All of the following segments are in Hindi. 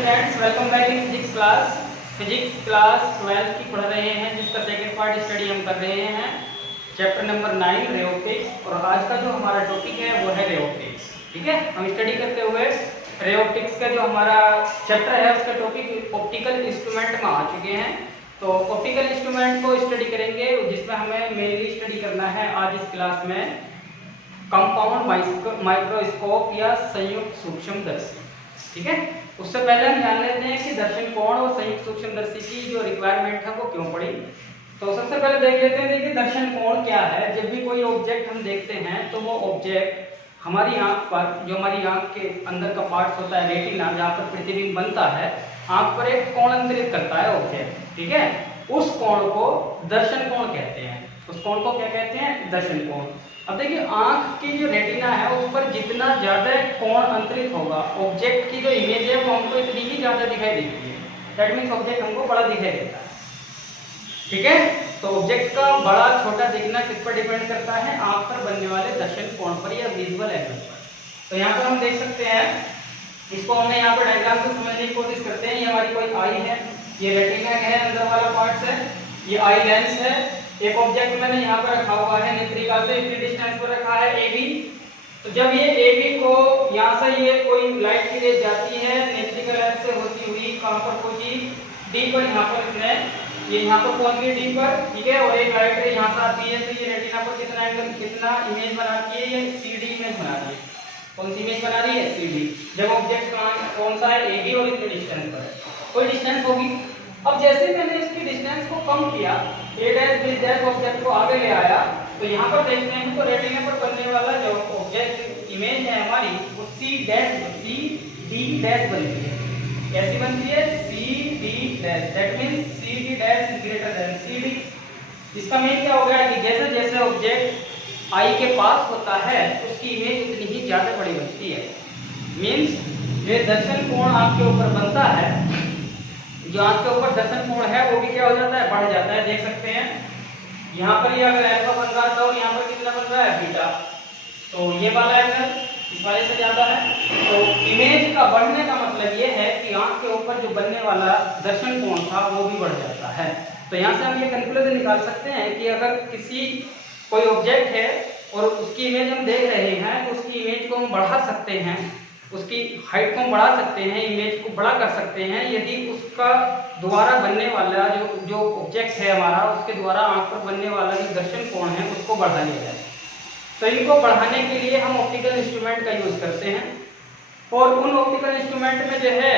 Friends, welcome back in physics class 12 की पढ़ रहे हैं, जिसका सेकंड पार्ट स्टडी हम कर रहे हैं चैप्टर नंबर 9 रे ऑप्टिक्स। और आज का जो हमारा टॉपिक है वो है रे ऑप्टिक्स। ठीक है, हम स्टडी करते हुए रे ऑप्टिक्स का जो हमारा चैप्टर है उसका टॉपिक ऑप्टिकल इंस्ट्रूमेंट में आ चुके हैं। तो ऑप्टिकल इंस्ट्रूमेंट को स्टडी करेंगे, जिसमें हमें मेनली स्टडी करना है आज इस क्लास में कंपाउंड माइक्रोस्कोप या संयुक्त सूक्ष्मदर्शी। ठीक है, उससे पहले हम जान लेते हैं कि दर्शन कोण और संयुक्त सूक्ष्मदर्शी की जो रिक्वायरमेंट है वो क्यों पड़ी। तो सबसे पहले देख लेते हैं, देखिए दर्शन कोण क्या है। जब भी कोई ऑब्जेक्ट हम देखते हैं तो वो ऑब्जेक्ट हमारी आंख पर, जो हमारी आंख के अंदर का पार्ट होता है रेटिना, जहाँ पर प्रतिबिंब बनता है, आंख पर एक कोण अंतरित करता है ऑब्जेक्ट। ठीक है, उस कोण को दर्शन कोण कहते हैं। उस कोण को क्या कहते हैं? दर्शन कोण। अब देखिए, आंख की जो रेटिना है उस पर जितना ज्यादा कोण अंतरित होगा, ऑब्जेक्ट की जो इमेज है वो हमको इतनी ही ज्यादा दिखाई देती है। दैट मीन्स ऑब्जेक्ट हमको बड़ा दिखाई देता है। ठीक है, तो ऑब्जेक्ट का बड़ा छोटा दिखना किस पर डिपेंड करता है? आंख पर बनने वाले दर्शन कोण पर या विजुअल एंगल पर। तो यहाँ पर हम देख सकते हैं, इसको हमने यहाँ पर डायग्राम से समझने की कोशिश करते हैं। ये हमारी कोई आई है, ये रेटिना है, अंदर वाला पार्ट है, ये आई लेंस है। एक ऑब्जेक्ट मैंने यहाँ पर रखा हुआ है, नेत्रिका से इतनी डिस्टेंस पर रखा है AB। तो जब ये AB को यहाँ से ये कोई लाइट की रेज जाती है नेत्रिका लेंस से होती हुई, कहाँ पर पहुंची? D पर। यहाँ पर इसने ये यहाँ पर पहुंच गई D पर। ठीक है, और एक लाइट रे यहाँ से आती है, तो ये रेटिना पर कितना एंगल, कितना इमेज बनाती है? ये CD इमेज बना रही है। कौन सी इमेज बना रही है? CD। जब ऑब्जेक्ट कौन सा है? AB, और इतनी डिस्टेंस पर है, कोई डिस्टेंस होगी। अब जैसे मैंने इसकी डिस्टेंस को कम किया, A dash B dash object को आगे ले आया, तो यहाँ पर देखते हैं तो रेटिना पर बनने वाला जो ऑब्जेक्ट इमेज है हमारी, वो CD डैश बनती है। कैसी बनती है? CD dash. That means CD dash is greater than CD। इसका मीन क्या हो गया कि जैसे जैसे ऑब्जेक्ट आई के पास होता है उसकी इमेज उतनी ही ज्यादा बड़ी बनती है। मींस जो दर्शन कोण आपके ऊपर बनता है, जो आंख के ऊपर दर्शन कोण है वो भी क्या हो जाता है? बढ़ जाता है। देख सकते हैं यहाँ पर ये अगर अल्फा बन रहा था और यहाँ पर कितना बन रहा है? बीटा। तो ये वाला एंगल इस वाले से ज्यादा है। तो इमेज का बढ़ने का मतलब ये है कि आंख के ऊपर जो बनने वाला दर्शन कोण था वो भी बढ़ जाता है। तो यहाँ से हम ये कंक्लूजन निकाल सकते हैं कि अगर कोई ऑब्जेक्ट है और उसकी इमेज हम देख रहे हैं, तो उसकी इमेज को हम बढ़ा सकते हैं, उसकी हाइट को हम बढ़ा सकते हैं, इमेज को बड़ा कर सकते हैं, यदि उसका द्वारा बनने वाला जो ऑब्जेक्ट है हमारा, उसके द्वारा आंख पर बनने वाला जो दर्शन कोण है उसको बढ़ा लिया जाए। तो इनको बढ़ाने के लिए हम ऑप्टिकल इंस्ट्रूमेंट का यूज करते हैं। और उन ऑप्टिकल इंस्ट्रूमेंट में जो है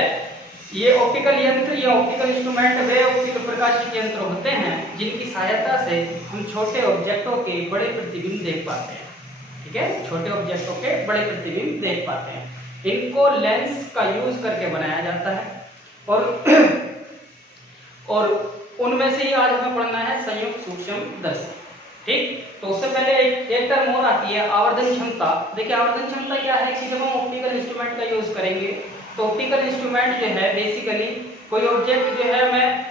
ये ऑप्टिकल यंत्र या ऑप्टिकल इंस्ट्रूमेंट वे ऑप्टिकल प्रकाशिक यंत्र होते हैं जिनकी सहायता से हम छोटे ऑब्जेक्टों के बड़े प्रतिबिंब देख पाते हैं। ठीक है, छोटे ऑब्जेक्टों के बड़े प्रतिबिंब देख पाते हैं। इनको लेंस का यूज करके बनाया जाता है। और उनमें से ही आज हमें पढ़ना है संयुक्त सूक्ष्मदर्शी। ठीक, तो उससे पहले एक टर्म और आती है आवर्धन क्षमता। देखिए, आवर्धन क्षमता क्या है कि जब हम ऑप्टिकल इंस्ट्रूमेंट का यूज करेंगे तो ऑप्टिकल इंस्ट्रूमेंट जो है बेसिकली कोई ऑब्जेक्ट जो है हमें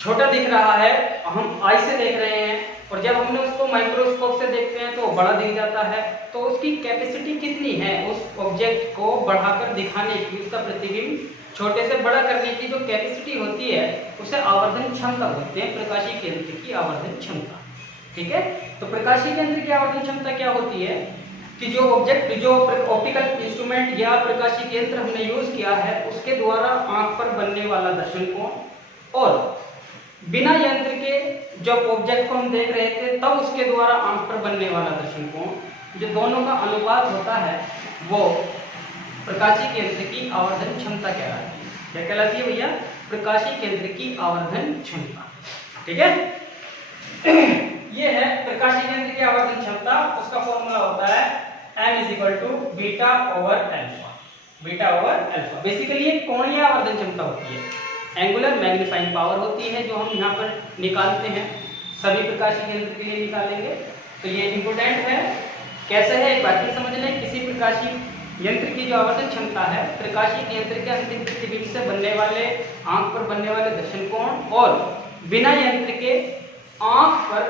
छोटा दिख रहा है, हम आई से देख रहे हैं, और जब हमने उसको माइक्रोस्कोप से देखते हैं तो बड़ा दिख जाता है। तो उसकी कैपेसिटी कितनी है उस ऑब्जेक्ट को बढ़ाकर दिखाने की, उसका प्रतिबिंब छोटे से बड़ा करने की जो कैपेसिटी होती है उसे आवर्धन क्षमता बोलते हैं, प्रकाशीय केंद्र की आवर्धन क्षमता। ठीक है, तो प्रकाशीय केंद्र की आवर्धन क्षमता क्या होती है कि जो ऑप्टिकल इंस्ट्रूमेंट या प्रकाशीय केंद्र हमने यूज किया है उसके द्वारा आंख पर बनने वाला दर्शन कोण और बिना यंत्र के जब ऑब्जेक्ट को हम देख रहे थे तब उसके द्वारा आंख पर बनने वाला दर्शन कोण, जो दोनों का अनुपात होता है वो प्रकाशीय केंद्र की आवर्धन क्षमता कहलाती है। क्या कहलाती है भैया? प्रकाशीय केंद्र की आवर्धन क्षमता। ठीक है, ये है प्रकाशीय केंद्र की आवर्धन क्षमता। उसका फॉर्मूला होता है m = beta over alpha. Beta over alpha basically ये कोणीय आवर्धन क्षमता होती है, एंगुलर मैग्नीफाइंग पावर होती है, जो हम यहाँ पर निकालते हैं, सभी प्रकाशीय केंद्र के लिए निकालेंगे। तो ये इंपोर्टेंट है। कैसे है एक बात समझ लें, किसी प्रकाशीय यंत्र की जो आवर्धन क्षमता है प्रकाशीय केंद्र के अंतिम प्रतिबिंब से बनने वाले, आंख पर बनने वाले दर्शन कोण और बिना यंत्र के आंख पर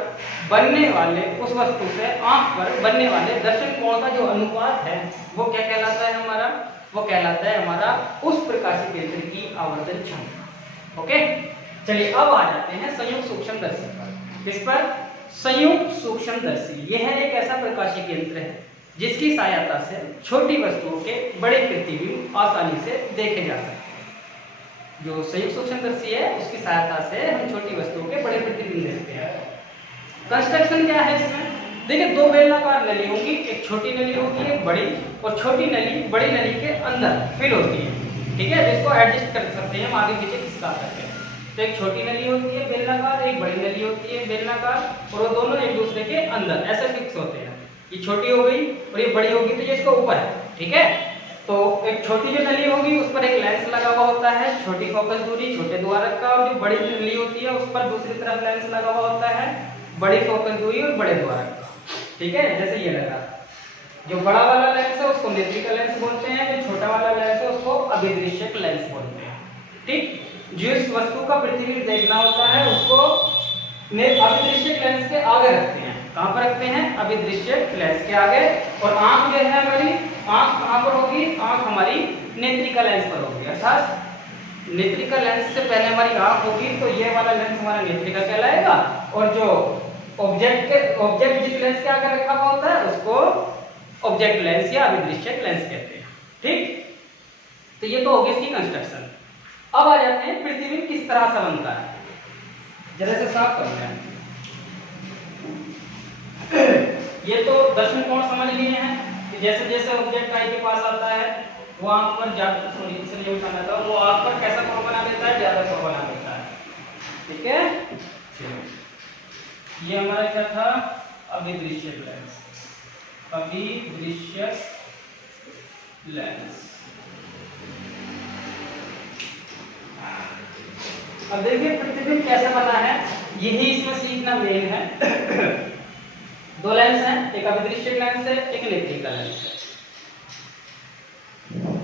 बनने वाले, उस वस्तु से आंख पर बनने वाले दर्शन कोण का जो अनुपात है वो क्या कहलाता है? हमारा वो कहलाता है हमारा उस प्रकाशीय केंद्र की आवर्तन क्षमता। ओके, चलिए अब आ जाते हैं संयुक्त सूक्ष्मदर्शी पर। इस पर संयुक्त सूक्ष्मदर्शी यह एक ऐसा प्रकाशीय केंद्र है जिसकी सहायता से छोटी वस्तुओं के बड़े प्रतिबिंब आसानी से देखे जा सकते हैं। जो संयुक्त सूक्ष्मदर्शी है उसकी सहायता से हम छोटी वस्तुओं के बड़े प्रतिबिंब देखते हैं। कंस्ट्रक्शन क्या है इसमें? देखिए, दो बेलनाकार नली होगी, एक छोटी नली होगी एक बड़ी, और छोटी नली बड़ी नली के अंदर फिल होती है, ठीक है, जिसको एडजस्ट कर सकते हैं हम आगे पीछे खिसका सकते हैं। तो एक छोटी नली होती है बेलनाकार, एक बड़ी नली होती है बेलनाकार, और वो दोनों एक दूसरे के अंदर ऐसे फिक्स होते हैं। ये छोटी हो गई और ये बड़ी होगी तो ये इसको ऊपर है, ठीक है। तो एक छोटी जो नली होगी उस पर एक लेंस लगा हुआ होता है, छोटी फोकस दूरी छोटे द्वारक का, और जो बड़ी नली होती है उस पर दूसरी तरफ लेंस लगा हुआ होता है, बड़ी फोकस दूरी और बड़े द्वारक का, ठीक है, जैसे ये लगा। जो बड़ा वाला लेंस है उसको नेत्रिका लेंस बोलते हैं, जो छोटा वाला लेंस है उसको अभिदृश्यक लेंस बोलते हैं, ठीक। जिस वस्तु का प्रतिबिंब देखना होता है उसको अभिदृश्यक लेंस के आगे रखते हैं। कहां पर रखते हैं? अभिदृश्यक लेंस के आगे। और आंख जो है हमारी, आंख कहां पर होगी? आंख हमारी नेत्रिका लेंस पर होगी, अर्थात नेत्रिका लेंस से पहले हमारी आंख होगी, तो ये वाला लेंस हमारा नेत्रिका कहलाएगा, और जो ऑब्जेक्ट जिस लेंस के आगे रखा हुआ होता है उसको ऑब्जेक्ट लेंस या अभिदृश्यक लेंस कहते हैं, ठीक। तो ये तो होगी इसकी कंस्ट्रक्शन। अब आ जाते हैं प्रतिबिंब किस तरह से बनता है, जरा से साफ करते हैं। ये तो दर्शन कोण समझ लिए हैं कि जैसे जैसे ऑब्जेक्ट आई के पास आता है वो आंख पर ज्यादा, सॉरी इसलिए बताना था, वो आंख पर कैसा कोण बना देता है? ज्यादा कोण बना देता है, ठीक है। ये हमारा क्या था? अभिदृश्यक लेंस, अभिदृश्यक लेंस। अब देखिए प्रतिबिंब कैसे बना है, यही इसमें सीखना मेन है। दो लेंस हैं, एक अभिदृश्यक लेंस है, एक नेत्रिका लेंस है।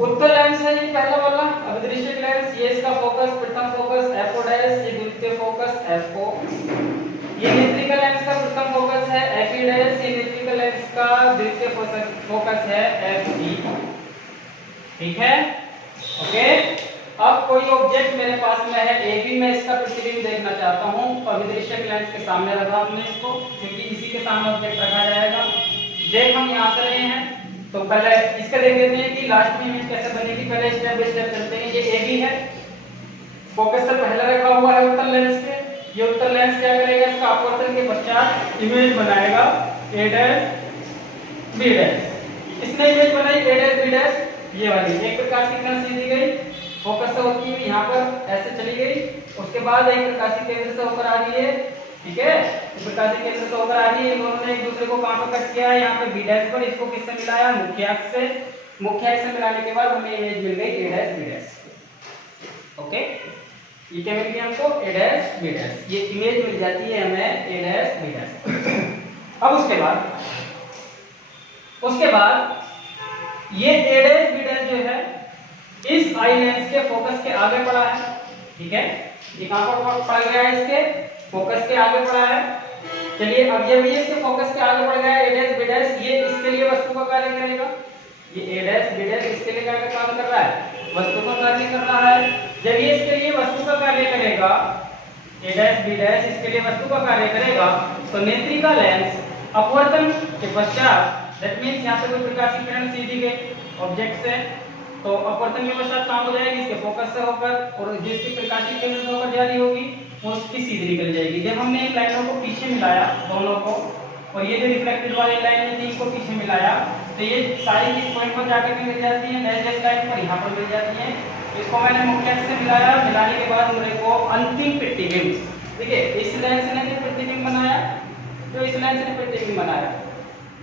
उत्तल लेंस है ये पहला वाला अभिदृश्यक लेंस, ये इसका फोकस प्रथम फोकस F0', ये द्वितीय फोकस F0। ये नेत्रिका लेंस का प्रथम फोकस है F', ये नेत्रिका लेंस का द्वितीय फोकस है F', ठीक है, ओके। अब कोई ऑब्जेक्ट मेरे पास में है AB, मैं इसका प्रतिबिंब देखना चाहता हूं, तो अभिदृश्यक लेंस के सामने रखा हमने इसको, क्योंकि इसी के सामने ऑब्जेक्ट रखा जाएगा। देख हम यहां से रहे हैं, तो पहले इसका देख लेते हैं कि लास्ट में इमेज कैसे बनेगी। पहले स्टेप बाय स्टेप चलते हैं। ये AB है, फोकस से पहले रखा हुआ है उत्तल लेंस के। ये उत्तल लेंस क्या करेगा? इसका अपवर्तन के पश्चात इमेज बनाएगा A', B'। इसने इमेज बनाई A', B', ये वाली एक प्रकाश की किरण सीधी गई, फोकस से होती हुई यहाँ पर ऐसे चली गई, उसके बाद एक प्रकाशीय केंद्र से होकर आ रही है, ठीक है, प्रकाशीय केंद्र से होकर आ रही है। इन दोनों ने एक दूसरे को कहां पर कट किया है? यहाँ पे B' पर। इसको किससे मिलाया? मुख्य अक्ष से। मुख्य अक्ष से मिलाने के बाद हमें इमेज मिल गई A', B', ओके। ये क्या मिल गया हमको? A', B', ये इमेज मिल जाती है हमें A', B'। अब उसके बाद ये A', B' जो है इस आई लेंस के फोकस के आगे पड़ा है, ठीक है, ये कहां पर पड़ गया है? इसके फोकस के आगे पड़ा है। चलिए अब ये भी इसके फोकस के आगे पड़ गया है A', B', ये इसके लिए वस्तु का कार्य करेगा। ये A', B' इसके लिए क्या काम कर रहा है? वस्तु का कार्य कर रहा है। जब ये इसके लिए वस्तु का कार्य करेगा, A', B' इसके लिए वस्तु का कार्य करेगा, तो नेत्रिका लेंस अपवर्तन के पश्चात, दैट मींस यहां से कोई प्रकाशीय किरण सीधी गई ऑब्जेक्ट से, तो अपवर्तन के पश्चात काम हो जाएगी इसके फोकस से होकर, और जिसकी प्रकाशीय केंद्र से होकर जा रही होगी वो उसकी सीधी निकल जाएगी। जब हमने इन लाइनों को पीछे मिलाया दोनों को, और ये जो रिफ्लेक्टेड वाली लाइन थी इनको पीछे मिलाया, तो ये सारी चीज पॉइंट पर जाकर के मिल जाती है, डैश लाइन पर यहाँ पर मिल जाती है। इसको मैंने मुख्य अक्ष से मिलाया, मिलाने के बाद मेरे को अंतिम प्रतिबिंब, देखिए इस लेंस ने जो प्रतिबिंब बनाया, जो इस लेंस ने प्रतिबिंब बनाया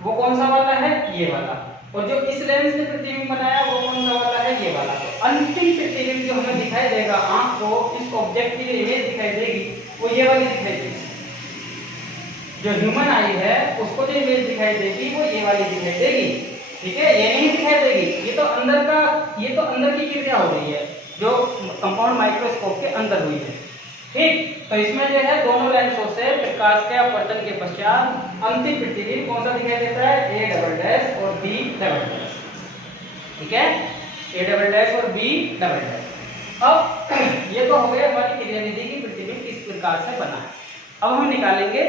वो कौन सा वाला है? ये वाला। और जो इस लेंस ने प्रतिबिंब बनाया वो कौन सा वाला है? ये वाला। तो अंतिम प्रतिबिंब जो हमें दिखाई देगा आंख को, इस ऑब्जेक्ट की जो इमेज दिखाई देगी वो ये वाली दिखाई देगी। जो ह्यूमन आई है उसको जो इमेज दिखाई देगी वो ये वाली दिखाई देगी, ठीक है, ये नहीं दिखाई देगी। ये तो अंदर की क्रिया हो रही है जो कंपाउंड माइक्रोस्कोप के अंदर हुई है, ठीक। तो इसमें जो है दोनों लेंसों से प्रकाश के अपवर्तन के पश्चात अंतिम प्रतिबिंब कौन सा दिखाई देता है? A' और B', ठीक है। ए डबल डैश और बी डबल डैश। अब ये तो हो गया हमारी क्रियानिधि की प्रतिबिंब किस प्रकार से बना है। अब हम निकालेंगे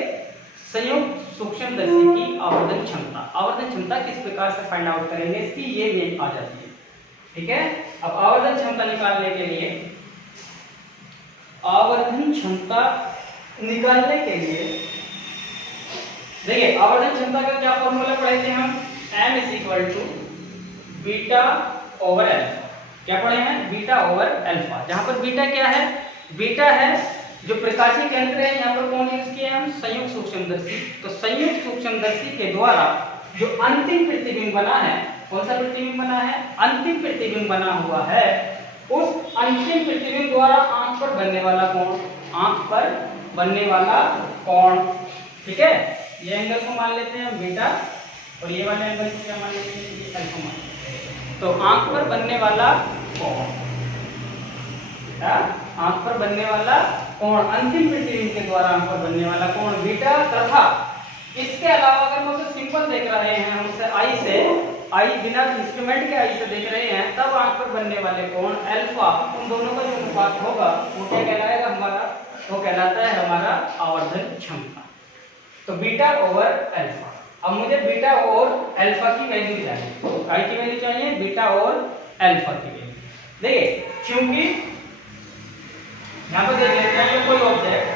संयुक्त सूक्ष्मदर्शी की आवर्धन क्षमता। आवर्धन क्षमता किस प्रकार से फाइंड आउट करेंगे इसकी, ये मेन आ जाती है। ठीक है, अब आवर्धन क्षमता निकालने के लिए देखिए आवर्धन क्षमता का क्या फॉर्मूला पढ़े थे हम, m is equal to beta over alpha. क्या पढ़े हैं, बीटा ओवर अल्फा। जहां पर बीटा क्या है, बीटा है जो प्रकाशीय केंद्र है, यहाँ पर कौन यूज किया हम, संयुक्त सूक्ष्मदर्शी। तो संयुक्त सूक्ष्मदर्शी के द्वारा जो अंतिम प्रतिबिंब बना है, कौन सा प्रतिबिंब बना है, अंतिम प्रतिबिंब बना हुआ है, उस अंतिम प्रतिबिंब द्वारा आंख पर बनने वाला कोण, आंख पर बनने वाला कोण। ठीक है, ये एंगल को मान लेते हैं बीटा और ये वाले एंगल को क्या मान लेते हैं, ये अल्फा मान लेते हैं। तो आंख पर बनने वाला कोण, बेटा आंख पर बनने वाला कोण, अंतिम प्रतिबिंब के द्वारा आंख पर बनने वाला कोण बीटा, तथा इसके अलावा अगर हम उसे सिंपल देख रहे हैं, हम उसे आई बिना इंस्ट्रूमेंट के आई से देख रहे हैं, तब आंख पर बनने वाले कोण अल्फा, उन दोनों का जो अनुपात होगा वो क्या कहलाएगा हमारा, वो कहलाता है हमारा आवर्धन क्षमता। तो बीटा ओवर अल्फा। अब मुझे बीटा और अल्फा की वैल्यू चाहिए, आई की वैल्यू चाहिए, बीटा और अल्फा की वैल्यू। देखिए क्योंकि यहाँ पर देख लेते हैं ये कोई ऑब्जेक्ट,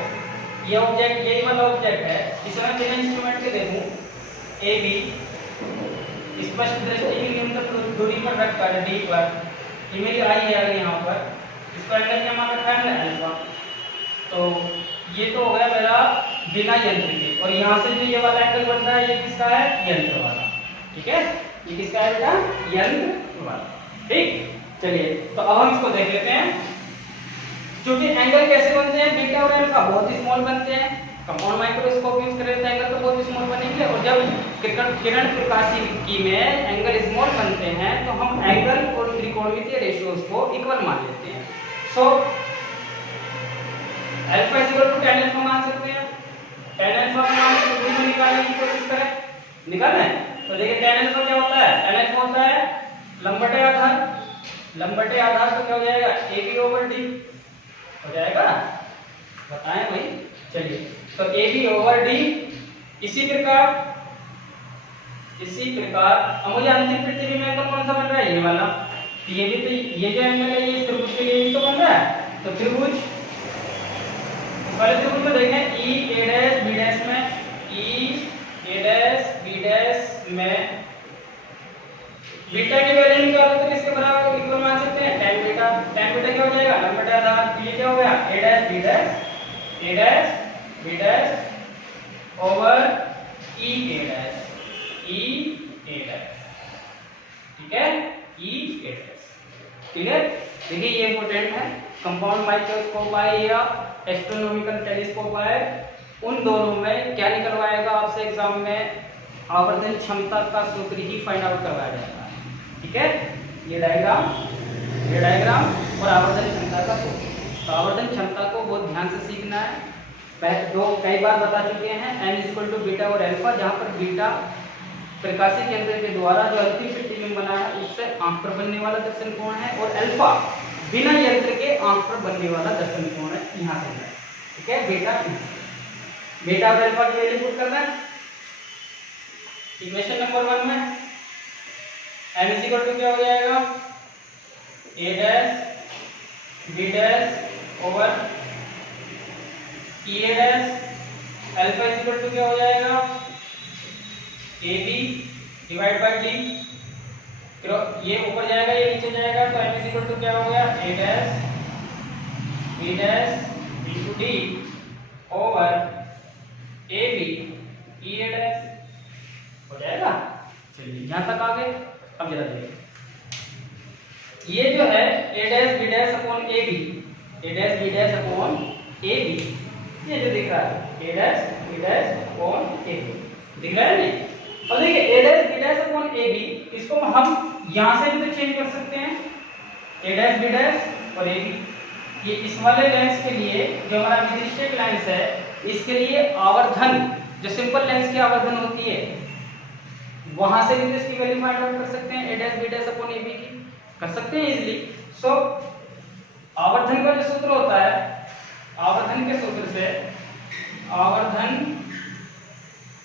ये ऑब्जेक्ट यही वाला ऑब्जेक्ट है, इसमें बिना इंस्ट्रूमेंट के देखूं ए बी स्पष्ट दृष्टि की न्यूनतम दूरी पर रखकर डी पर, ये मेरी आई है अगर यहाँ पर, इसको एंगल क्या मान रखा है हमने अल्फा। तो ये तो हो गया मेरा बिना यंत्र के, और यहाँ से जो ये वाला एंगल बन रहा है ये किसका है, यंत्र वाला। ठीक है, ये किसका है बेटा, यंत्र वाला। ठीक, चलिए तो अब हम इसको देख लेते हैं। क्योंकि एंगल कैसे बनते हैं, बीटा और अल्फा बहुत स्मॉल बनते हैं, कंपाउंड माइक्रोस्कोप यूज करें तो एंगल तो बहुत स्मॉल बनेंगे, और जब किरण प्रकाशिकी में एंगल स्मॉल बनते हैं तो हम एंगल और त्रिकोणमितीय रेशियोज को इक्वल मान लेते हैं। So alpha is equal to tan alpha मान सकते हैं, tan अल्फा का मान दूरी में निकालने की कोशिश करें, निकालना है। तो देखिए tan अल्फा क्या होता है, tan अल्फा होता है लंबटे आधार, लंबटे आधार तो क्या हो जाएगा, AB ओवर D हो जाएगा, बताएं भाई। चलिए तो AB ओवर D, इसी प्रकार अब मुझे अंतिम प्रतिबिंब एंगल कौन सा बन रहा है, ये वाला। ये भी तो ये जो एंगल है ये त्रिभुज के लिए तो बन रहा है, तो त्रिभुज वाले त्रिभुज में देखें E A dash B dash में, E A dash B dash में बीटा की वैल्यू निकालो तो किसके बराबर इक्वल मान सकते हैं, tan बीटा। tan बीटा क्या हो जाएगा, लंबटे आधार, तो ये क्या हो गया A dash B dash over E A dash, ठीक है, E A डैश। क्लियर, देखिए ये इंपॉर्टेंट है, कंपाउंड माइक्रोस्कोप आए या एस्ट्रोनॉमिकल टेलीस्कोप आए, उन दोनों में क्या निकलवाएगा आपसे एग्जाम में, आवर्धन क्षमता का सूत्र ही फाइंड आउट करवाया जाएगा। ठीक है, ये डायग्राम और आवर्धन क्षमता का सूत्र। तो आवर्धन क्षमता को बहुत ध्यान से सीखना है। कई बार बता चुके हैं, n इक्वल टू बीटा और अल्फा, जहाँ पर बीटा प्रकाशीय केंद्र के द्वारा जो अंतिम प्रतिबिंब बना है उससे आंख पर बनने वाला दर्शन कोण है, और अल्फा बिना यंत्र के आंख पर बनने वाला दर्शन कोण है, यहाँ से है। ठीक है, बीटा और अल्फा की वैल्यू पुट करना है इक्वेशन नंबर 1 में। m इज इक्वल टू क्या हो जाएगा, A dash B dash over E A dash, alpha is equal to क्या हो जाएगा, AB डिवाइड बाय D, ये ऊपर जाएगा ये नीचे जाएगा, तो m इज इक्वल टू क्या हो गया, A dash B dash into D over AB E A dash हो जाएगा। चलिए यहाँ तक आ गए। अब जरा देखिए, ये जो है A dash B dash upon AB, A dash B dash upon AB, ये जो दिख रहा है A dash B dash upon AB, दिख रहा है नहीं। और देखिए A dash B dash upon AB, इसको हम यहाँ से भी तो चेंज कर सकते हैं, A डैश B डैश और AB। ये इस वाले लेंस के लिए जो हमारा विशिष्ट लेंस है, इसके लिए आवर्धन, जो सिंपल लेंस की आवर्धन होती है, वहां से भी इसकी वैल्यू फाइंड आउट कर सकते हैं A dash B dash upon AB की। कर सकते हैं इजीली। सो आवर्धन का जो सूत्र होता है, आवर्धन के सूत्र से, आवर्धन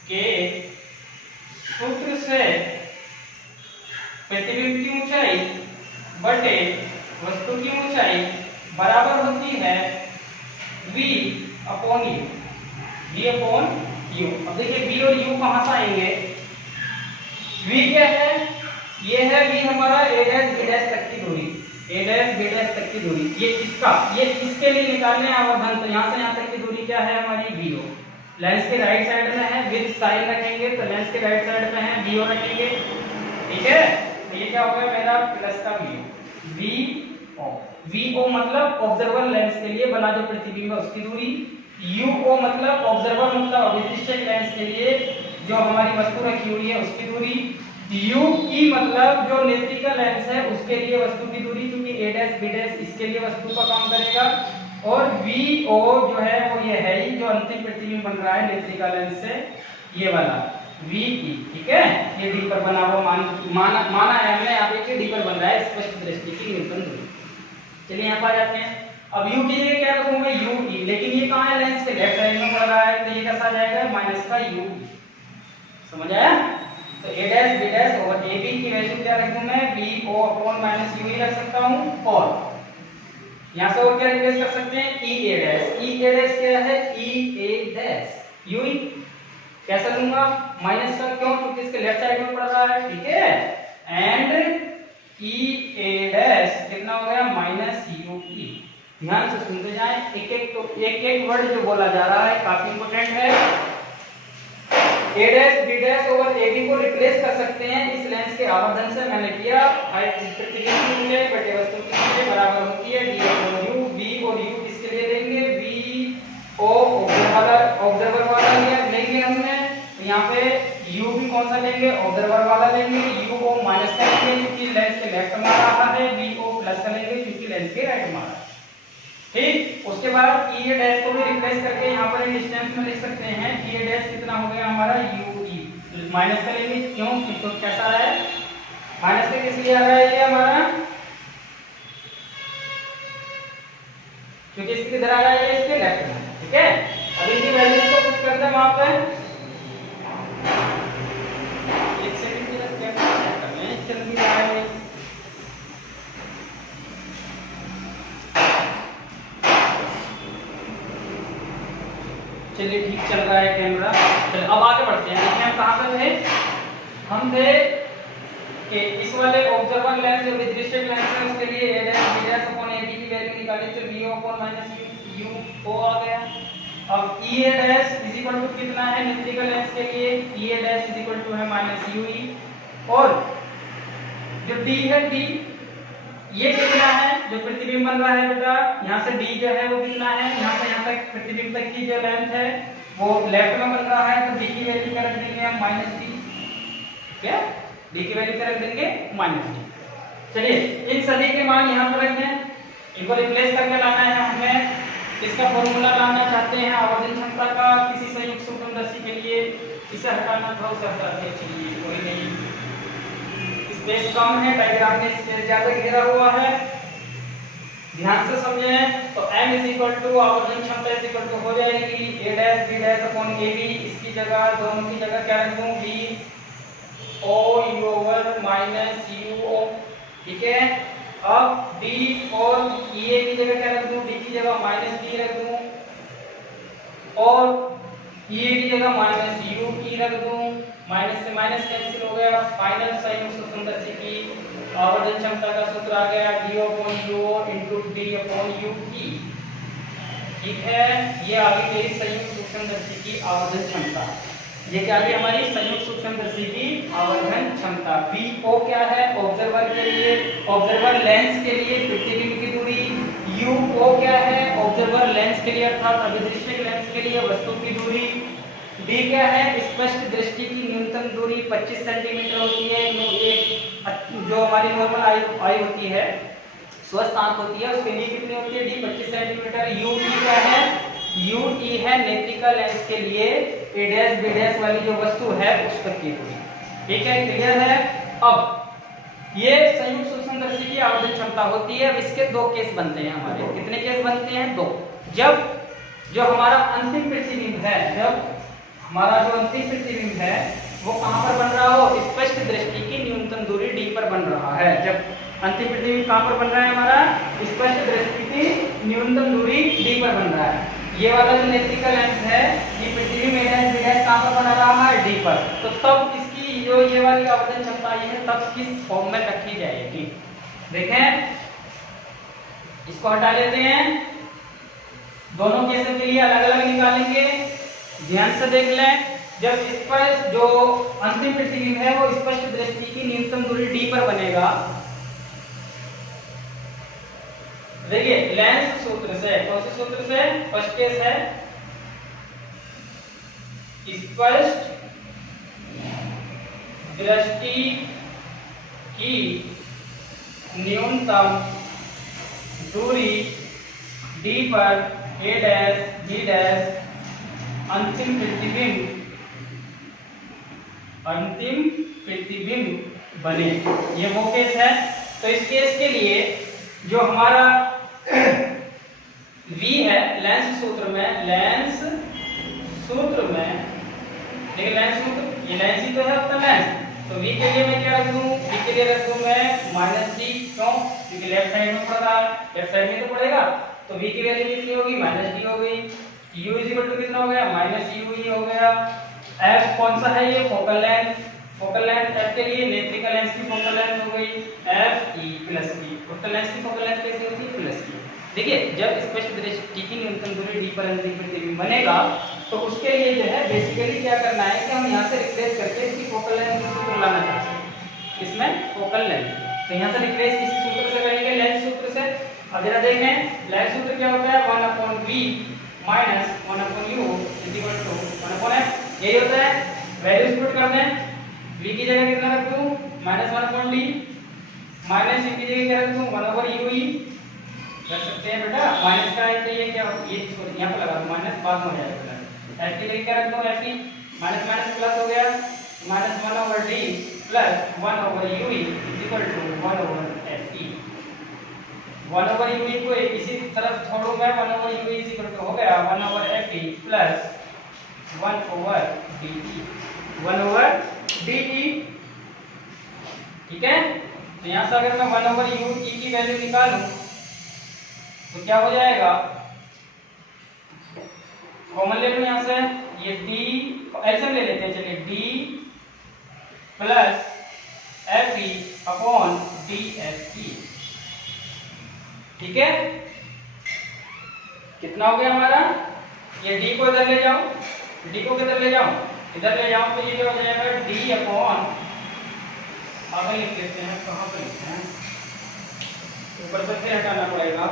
के सूत्र से प्रतिबिंब की ऊंचाई बटे वस्तु की ऊंचाई बराबर होती है v upon u, v upon u। अब देखिए v और u कहां से आएंगे? v क्या है? ये है v हमारा a डैश b डैश तक की दूरी, a डैश b डैश तक की दूरी, ये इसके लिए निकालने हैं आवर्धन। तो यहाँ से यहाँ तक की दूरी क्या है हमारी? v0। लेंस के राइट साइड में है, विद साइन रखेंगे तो लेंस के राइट साइड में है v0 रखेंगे, ठीक है। तो ये क्या हो गया मेरा? प्लस का vo मतलब ऑब्जर्वर लेंस के लिए बना जो प्रतिबिंब है उसकी दूरी, uo मतलब ऑब्जर्वर मतलब अभिदृश्यक लेंस के लिए जो हमारी वस्तु रखी हुई है उसकी दूरी, ue मतलब जो नेत्रिका लेंस है उसके लिए वस्तु की दूरी, क्योंकि a डैश b डैश इसके लिए वस्तु का काम करेगा, और vo जो है वो ये है ही जो अंतिम प्रतिबिंब बन रहा है नेत्रिका लेंस से, ये वाला ve, ठीक है। ये डी पर बना हुआ माना है हमने यहाँ पे कि डी पर बन रहा है स्पष्ट दृष्टि की न्यूनतम दूरी। चलिए यहाँ पर जाते हैं। अब u की जगह क्या रखूंगा? ue, लेकिन ये कहाँ है? लेंस के लेफ्ट साइड में पड़ रहा है, तो ये कैसा आ जाएगा? माइनस का u। समझ आया? तो a dash b dash over ab की वैल्यू क्या रखूं मैं? vo अपॉन माइनस u रख सकता हूँ, और यहाँ से और क्या रिप्लेस कर सकते हैं? ea dash. ea डैश क्या है? ea डैश u कैसा लूंगा? माइनस का, क्यों? क्योंकि इसके लेफ्ट साइड में पड़ रहा है, ठीक है। एंड ea डैश कितना हो गया? Minus ue। ध्यान से सुनते जाएं, एक एक वर्ड जो बोला जा रहा है काफी इंपॉर्टेंट है। a dash b dash over ab को रिप्लेस कर सकते हैं इस लेंस के आवर्धन से। मैंने किया, प्रतिबिंब की ऊंचाई बटे वस्तु की ऊंचाई बराबर होती है d अपॉन u। b और u किसके लिए लेंगे? v o ऑब्जर्वर वाला लेंगे हमने, तो यहाँ पे u भी कौन सा लेंगे? ऑब्जर्वर वाला लेंगे। u o माइनस का लेंगे क्योंकि लेंस के लेफ्ट में आ रहा है, v o प्लस का लेंगे क्योंकि लेंस के राइट में आ रहा है, ठीक। उसके बाद e डैश को भी रिप्लेस करके यहाँ पर डिस्टेंस में लिख सकते हैं। e डैश कितना हो गया हमारा? ue माइनस का लेंगे, क्यों? तो कैसा है? माइनस का किस लिए आ रहा है ये हमारा? क्योंकि इसके इधर आ रहा है, इसके लेफ्ट में, ठीक है। अब इनकी वैल्यूज को पुट कर दें वहां पे। एक सेकंड के लिए क्या करना है? चल भी रहा है, चलिए ठीक चल रहा है कैमरा। चलिए अब आगे बढ़ते हैं। देखिए हम कहां पर थे? हम थे कि इस वाले ऑब्जर्वर लेंस जो विदृश्यक लेंस है उसके लिए a dash b dash upon ab की वैल्यू निकाली, तो v upon minus u o आ गया। अब e a dash is equal to कितना है नेत्रिका लेंस के लिए? e a dash is equal to है माइनस ue, और जो d है d ये कितना है? जो प्रतिबिंब बन रहा है बेटा, यहाँ से d जो है वो कितना है? यहाँ से यहाँ तक प्रतिबिंब तक की जो लेंथ है वो लेफ्ट में बन रहा है, तो d की वैल्यू क्या रख देंगे हम? Minus d। क्या? d की वैल्यू क्या रख देंगे? Minus d। चलिए इन सभी के मान यहाँ पर रख दें, इनको रिप्लेस करके लाना है हमें। इसका फॉर्मूला लाना चाहते हैं आवर्धन क्षमता का किसी संयुक्त सूक्ष्मदर्शी के लिए, इसे हटाना था, उसे हटा दिया। चलिए कोई नहीं, स्पेस कम है, डायग्राम में स्पेस ज्यादा घेरा हुआ है, ध्यान से समझें। तो m इज इक्वल टू आवर्धन क्षमता इज इक्वल टू हो जाएगी a dash b dash upon ab। इसकी जगह, दोनों की जगह क्या रख दूं? v o u over minus u o, ठीक है। अब d और ea की जगह क्या रख दूं? d की जगह माइनस d रख दूं, और ea की जगह माइनस u e रख दूं। माइनस से माइनस कैंसिल हो गया। फाइनल संयुक्त सूक्ष्मदर्शी की आवर्धन क्षमता का सूत्र आ गया d upon u into d upon u e, ठीक है। ये आ गई मेरी संयुक्त सूक्ष्मदर्शी की आवर्धन क्षमता। ये क्या आ गई हमारी संयुक्त सूक्ष्मदर्शी की आवर्धन क्षमता। vo क्या है? ऑब्जर्वर के लिए, ऑब्जर्वर लेंस के लिए प्रतिबिंब की दूरी। uo क्या है? ऑब्जर्वर लेंस के लिए अर्थात अभिदृश्यक लेंस के लिए वस्तु की दूरी। d क्या है? स्पष्ट दृष्टि की न्यूनतम दूरी 25 सेंटीमीटर होती है। जो हमारी नॉर्मल आई होती है, स्वस्थ आंख होती है, उसके लिए कितनी होती है? d 25 centimetre. ue क्या है? ue है नेत्रिका लेंस के लिए a डैश b डैश वाली जो वस्तु है उस तक की दूरी, ठीक है। क्लियर है? अब ये संयुक्त सूक्ष्म सूक्ष्मदर्शी की आवर्धन क्षमता होती है। अब इसके दो केस बनते हैं हमारे। कितने केस बनते हैं? दो। जब जो हमारा अंतिम प्रतिबिंब है, जब हमारा जो अंतिम प्रतिबिंब है वो कहां पर बन रहा हो? स्पष्ट दृष्टि की न्यूनतम दूरी d पर बन रहा है। जब अंतिम प्रतिबिंब कहां पर बन रहा है हमारा? स्पष्ट दृष्टि की न्यूनतम दूरी d पर बन रहा है। ये वाला जो नेत्रिका लेंस है, ये प्रतिबिंब a डैश b डैश कहां पर बना रहा है? d पर। तो तब इसकी जो ये वाली आवर्धन क्षमता ये है, तब किस फॉर्म में रखी जाएगी? देखें, इसको हटा लेते हैं, दोनों केस के लिए अलग अलग निकालेंगे। ध्यान से देख लें, जब स्पष्ट जो अंतिम प्रतिबिंब है वो स्पष्ट दृष्टि की न्यूनतम दूरी d पर बनेगा। देखिए लेंस सूत्र से, कौन से सूत्र से? फर्स्ट केस है स्पष्ट दृष्टि की न्यूनतम दूरी d पर a डैश b डैश अंतिम प्रतिबिंब बने, ये वो केस है। तो इस केस के लिए जो हमारा v है लेंस सूत्र में, देखिए लेंस सूत्र, ये लेंस ही तो है अपना लेंस। तो v के लिए मैं क्या रख दूं? v के लिए रख दूं मैं -d। क्यों? क्योंकि लेफ्ट साइड में पड़ रहा है, लेफ्ट साइड में तो पड़ेगा। तो v की वैल्यू कितनी होगी? -d हो गई। u कितना हो गया? -u ही हो गया। f कौन सा है? ये focal length. Focal length f के लिए नेत्रिका लेंस की फोकल लेंथ हो गई f e plus e। Focal lens की फोकल लेंथ कैसी होती है? Plus e। देखिए जब स्पष्ट दृष्टि की न्यूनतम दूरी d पर अंतिम प्रतिबिंब बनेगा, तो उसके लिए जो है बेसिकली क्या करना है कि हम यहाँ से रिप्लेस करके इसकी फोकल लेंथ का सूत्र लाना चाहते हैं। इसमें फोकल लेंथ, तो यहाँ से रिप्लेस किस सूत्र से करेंगे? लेंस सूत्र से। अब जरा देखें लेंस सूत्र क्या होता है? 1/v minus 1/u equal to 1/f। यही होता है। वैल्यूज पुट कर दें, v की जगह कितना रख दूं? -1/d, माइनस u की जगह क्या रख दूं? 1/ue रख सकते हैं बेटा। माइनस का है तो ये क्या, ये यहाँ पर लगा दूं माइनस, बाद में हो जाएगा बेटा। f की जगह क्या रख दूं? f e minus minus plus हो गया, -1/d plus 1/ue equal to 1/fe। 1/ue को इसी तरफ छोड़ूं मैं, 1/ue इक्वल टू हो गया 1/fe प्लस 1/de, 1/de। ठीक है। तो यहाँ से अगर मैं 1/u की वैल्यू निकालूं तो क्या हो जाएगा? कॉमन ले लो यहाँ से, ये d ऐसे ले लेते हैं, चलिए d plus fe upon dfe। ठीक है, कितना हो गया हमारा? ये d को इधर ले जाओ, d को किधर ले जाओ? इधर ले जाओ, तो ये क्या हो जाएगा? d अपॉन, आगे लिख लेते हैं, कहाँ पे लिखते हैं? ऊपर से फिर हटाना पड़ेगा।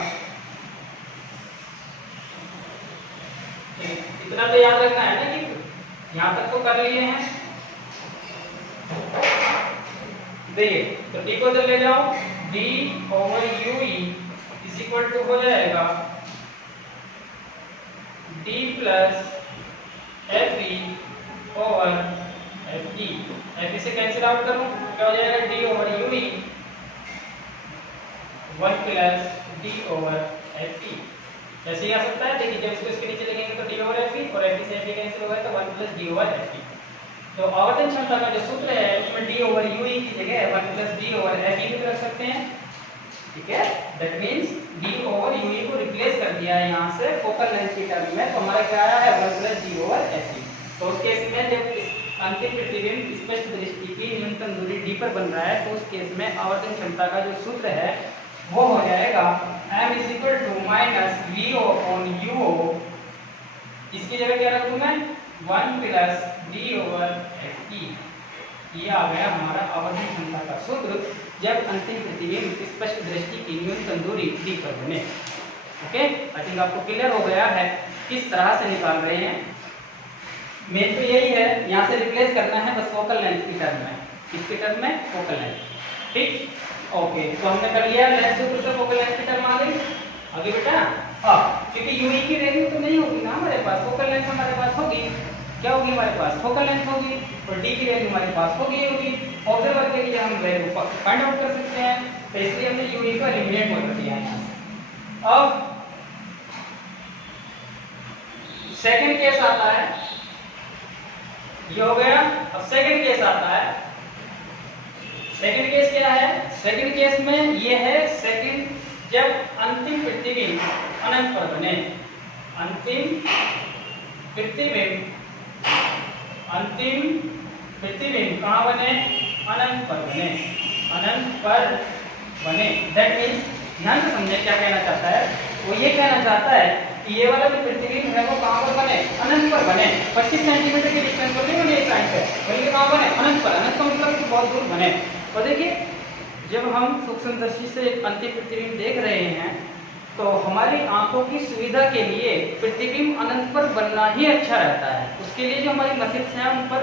इतना तो याद रखना है ना कि यहाँ तक तो कर लिए हैं। देखिए तो d को इधर ले जाओ, d/ue इज इक्वल टू हो जाएगा d plus fe over fe। fe से कैंसिल आउट करूं, क्या हो जाएगा? d/ue 1 plus d/fe। ऐसे ही आ सकता है। देखिए जब इसको इसके नीचे लिखेंगे तो d/fe और fe से fe कैंसिल होगा तो 1 प्लस d/fe। तो आवर्तन क्षमता का जो सूत्र है उसमें d/ue की जगह 1 प्लस d/fe भी रख सकते हैं। ठीक है, दैट मींस d/ue को रिप्लेस कर दिया है यहाँ से फोकल लेंथ के टर्म में, तो हमारा क्या आया है? 1 प्लस d/fe। तो उस केस में जब अंतिम प्रतिबिंब स्पष्ट दृष्टि की न्यूनतम दूरी d पर बन रहा है, तो उस केस में आवर्तन क्षमता का जो सूत्र है वो हो जाएगा m is equal to minus vo upon uo। इसकी जगह क्या रख दूं मैं? 1 प्लस d/fe। ये आ गया हमारा आवर्तन क्षमता का सूत्र जब अंतिम प्रतिबिंब स्पष्ट दृष्टि की न्यूनतम दूरी d पर बने। ओके, आई थिंक आपको क्लियर हो गया है किस तरह से निकाल रहे हैं। मेन तो यही है, यहाँ से रिप्लेस करना है बस फोकल लेंथ की टर्म में। किसके टर्म में? Focal length. ठीक, ओके, तो हमने कर लिया लेंस सूत्र से फोकल लेंथ की टर्म आ गई। आगे बेटा क्योंकि यूई की वैल्यू तो नहीं होगी ना हमारे पास, फोकल लेंथ हमारे पास होगी। क्या होगी हमारे पास? फोकल लेंथ होगी, और डी की वैल्यू हमारे पास होगी। ऑब्जर्वर के लिए हम वैल्यू फाइंड आउट कर सकते हैं, तो इसलिए हमने यूई को एलिमिनेट कर दिया है यहाँ से। अब सेकंड केस आता है, ये हो गया। अब सेकंड केस आता है। सेकंड केस क्या है? सेकंड केस में ये है सेकंड, जब अंतिम प्रतिबिंब अनंत पर बने, अंतिम प्रतिबिंब कहाँ बने? अनंत पर बने, अनंत पर बने। दैट मीन्स ध्यान से समझे क्या कहना चाहता है। वो ये कहना चाहता है कि ये वाला जो प्रतिबिंब है वो कहाँ पर बने? अनंत पर बने। 25 सेंटीमीटर के डिस्टेंस पर नहीं बने एक साइड से, बल्कि कहाँ बने? अनंत पर। अनंत का मतलब कि बहुत दूर बने। और देखिए, जब हम सूक्ष्मदर्शी से अंतिम प्रतिबिंब देख रहे हैं तो हमारी आंखों की सुविधा के लिए प्रतिबिंब अनंत पर बनना ही अच्छा रहता है। उसके लिए जो हमारी मसल्स हैं उन पर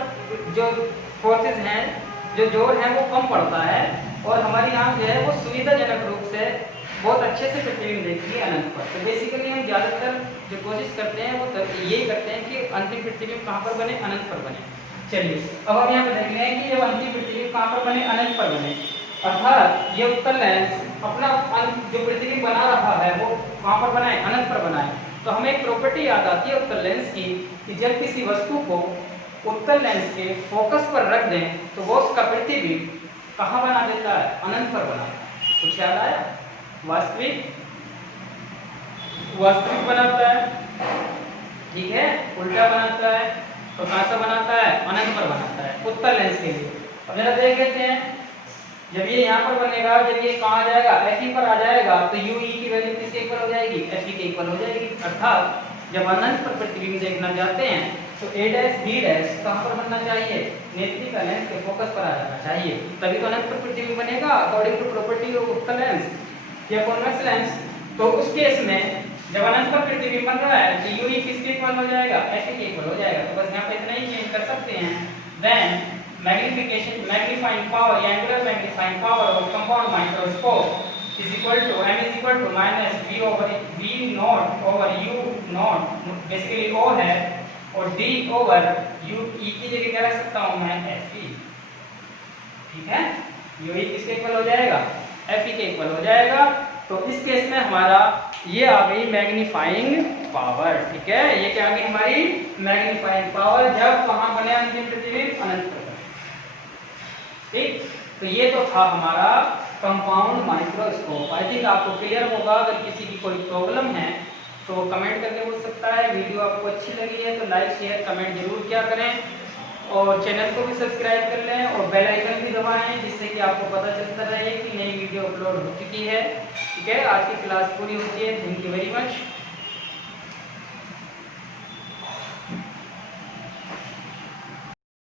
जो फोर्सेस हैं, जो जोर है वो कम पड़ता है, और हमारी आंख जो है वो सुविधाजनक रूप से बहुत अच्छे से प्रतिबिंब देखती है अनंत पर। तो बेसिकली हम ज़्यादातर जो कोशिश करते हैं वो यही करते हैं कि अंतिम प्रतिबिंब कहाँ पर बने? अनंत पर बने। चलिए, अब हम यहाँ पर देख रहे हैं कि जब अंतिम प्रतिबिंब कहाँ पर बने? अनंत पर बने, अर्थात ये उत्तल लेंस अपना जो प्रतिबिंब बना रहा है वो कहाँ पर बनाए? अनंत पर बनाए। तो हमें एक प्रॉपर्टी याद आती है उत्तल लेंस की, कि जब किसी वस्तु को उत्तल लेंस के फोकस पर रख दें तो वो उसका प्रतिबिंब कहाँ बना देता है? अनंत पर बनाता है। कुछ याद आया? वास्तविक बनाता है, ठीक है, उल्टा बनाता है, तो कहाँ से बनाता है? अनंत पर बनाता है उत्तल लेंस के लिए। अब जरा देख लेते हैं, जब ये यहाँ पर बनेगा, जब ये कहाँ आ जाएगा? Fe पर आ जाएगा, तो UE की वैल्यू किसके इक्वल हो जाएगी? Fe के इक्वल हो जाएगी। अर्थात जब अनंत पर प्रतिबिंब देखना चाहते हैं तो A डैश B डैश कहाँ पर बनना चाहिए? नेत्रिका लेंस के फोकस पर आ जाना चाहिए, तभी तो अनंत पर प्रतिबिंब बनेगा अकॉर्डिंग टू प्रॉपर्टी ऑफ उत्तल लेंस या कॉन्वेक्स लेंस। तो उस केस में जब अनंत पर प्रतिबिंब बन रहा है तो UE किसके इक्वल हो जाएगा? Fe के इक्वल हो जाएगा। तो बस यहाँ पे इतना ही चेंज कर सकते हैं। देन magnifying power या angular magnifying power of compound microscope is equal to minus v naught over u naught, basically O है, और d over u e की जगह क्या रख सकता हूँ मैं? Fe, ठीक है। u e किसके इक्वल हो जाएगा? Fe के इक्वल हो जाएगा। तो इस केस में हमारा ये आ गई मैग्नीफाइंग पावर, ठीक है। ये क्या आ गई हमारी? मैग्नीफाइंग पावर, जब कहाँ बने? अंतिम प्रतिबिंब अनंत पर। ठीक, तो ये तो था हमारा कंपाउंड माइक्रोस्कोप। आई थिंक आपको क्लियर होगा। अगर किसी की कोई प्रॉब्लम है तो कमेंट करके पूछ सकता है। वीडियो आपको अच्छी लगी है तो लाइक शेयर कमेंट जरूर क्या करें, और चैनल को भी सब्सक्राइब कर लें और बेल आइकन भी दबाएं, जिससे कि आपको पता चलता रहे कि नई वीडियो अपलोड हो चुकी है। ठीक है, आज की क्लास पूरी होती है। Thank you very much.